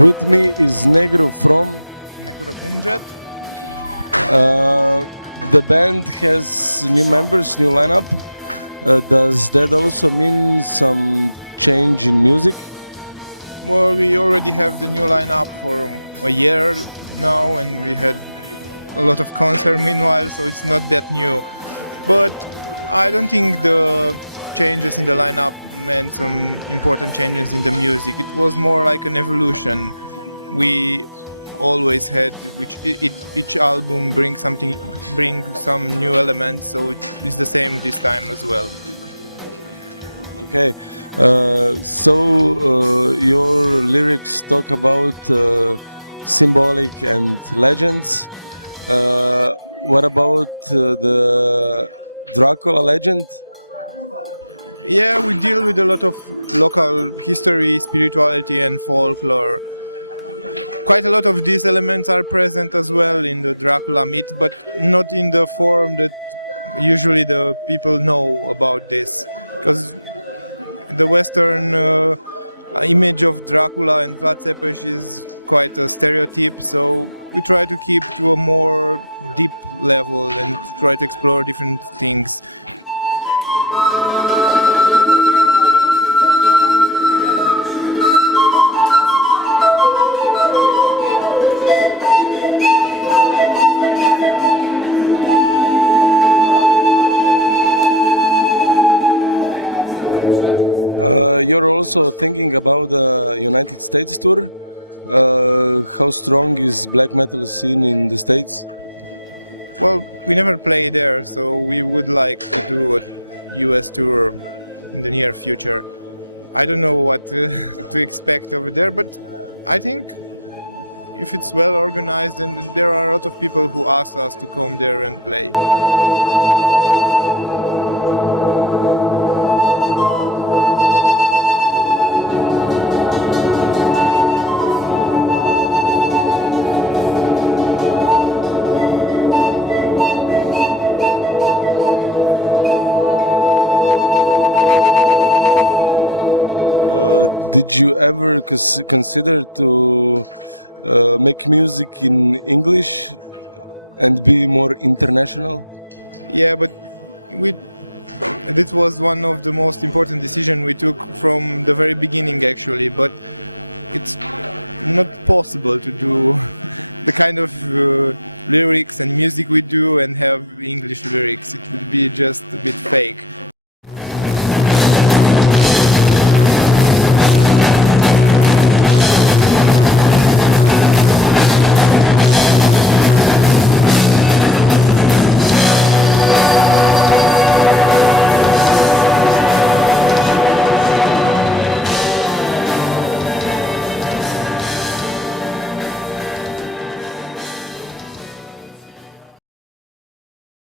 With me is Negro from. Necrobunjet. The band has new members, new lineup. Does that also mean some change in music? Well, we already have the new lineup for a year now, and we had a lot of concert meanwhile, so it's not that new. But I don't think the changes in the lineup meant some important changes in the music. It was more like an evolution. We always had, each album brings some new elements, so it's the same this time as well. Okay, your lyrics talk about symbolic and legends. What about the Dracula legend? Yeah, we deal with a lot of local history, spirituality, and folklore. Quite a lot of these elements are present as well in the Dracula myth, but not in the form that usually the people know about this. Because the Western image of Dracula and Vlad Tepes is quite a stereotype, so we try to keep to a more deep level and try to explore different things. You're also thinking about the United States tour. How strong is black metal scene in the States? Well, we never play there, so we would like to do a US tour in the near future. I don't know what to expect over there, but I think if it's well organized, and there are a lot of people who ask us to come there and play. Did you ever consider to make music in English and be more international? Yeah, but this was one of the most important decisions we took from the very beginning, actually. But it's not possible to do the kind of lyrics and music we do and have English lyrics. It would be just a bit fake.